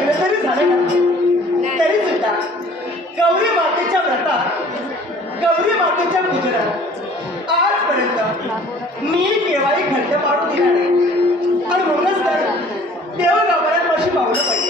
लग्न जरी झालं ना तरी सुद्धा गौरी मातेच्या व्रतात गौरी मातेच्या पूजनात आजपर्यंत मी केव्हाही खंड पाडू दिला नाही. आणि म्हणूनच तर देव माझी पावलं पडली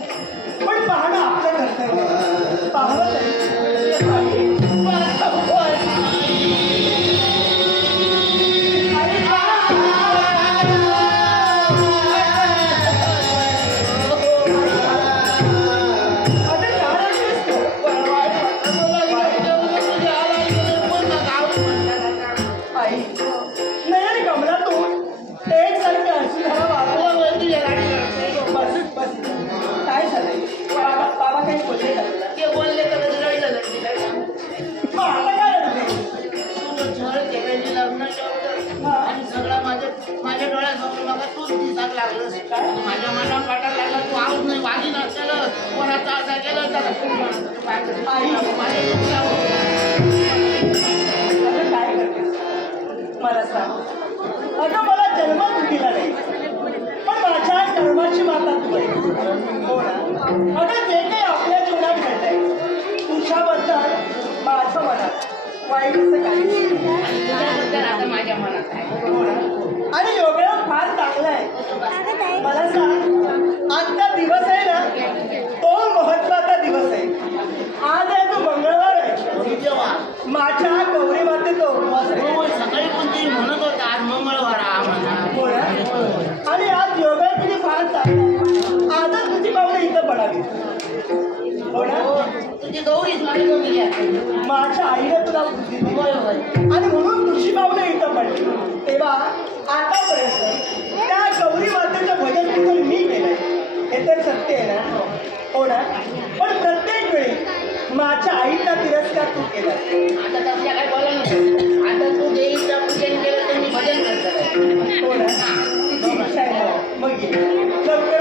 अडलंय आणि सगळं माझ्या माझ्या डोळ्यासमोर बघा तूच दिसायला लागलंस माझ्या मनात वाटायला लागला तू आहोत नाही वाजी नसलेलं कोणाचा असा केलं तर. माझ्या काही आता माझ्या मनात आहे? आणि योगायोग फार चांगला आहे मला सांग आजचा दिवस आहे ना तो महत्त्वाचा दिवस आहे आज आहे तो मंगळवार आहे माझ्या गौरी मातेचा उपवास आहे सकाळी पण ती म्हणत होता आज मंगळवार? आणि आज ती गौरी माझी कमी आहे माझ्या आईला तुला बुद्धी दिली. आणि म्हणून तुळशी पाहुणे इथं पडली. तेव्हा आतापर्यंत त्या गौरी मातेचं भजन तिथून मी केलंय. हे तर सत्य आहे ना? हो ना? पण प्रत्येक वेळी माझ्या आईचा तिरस्कार तू केला आता तू देईचा पूजन केलं तर मी भजन करतो हो ना? मग लवकर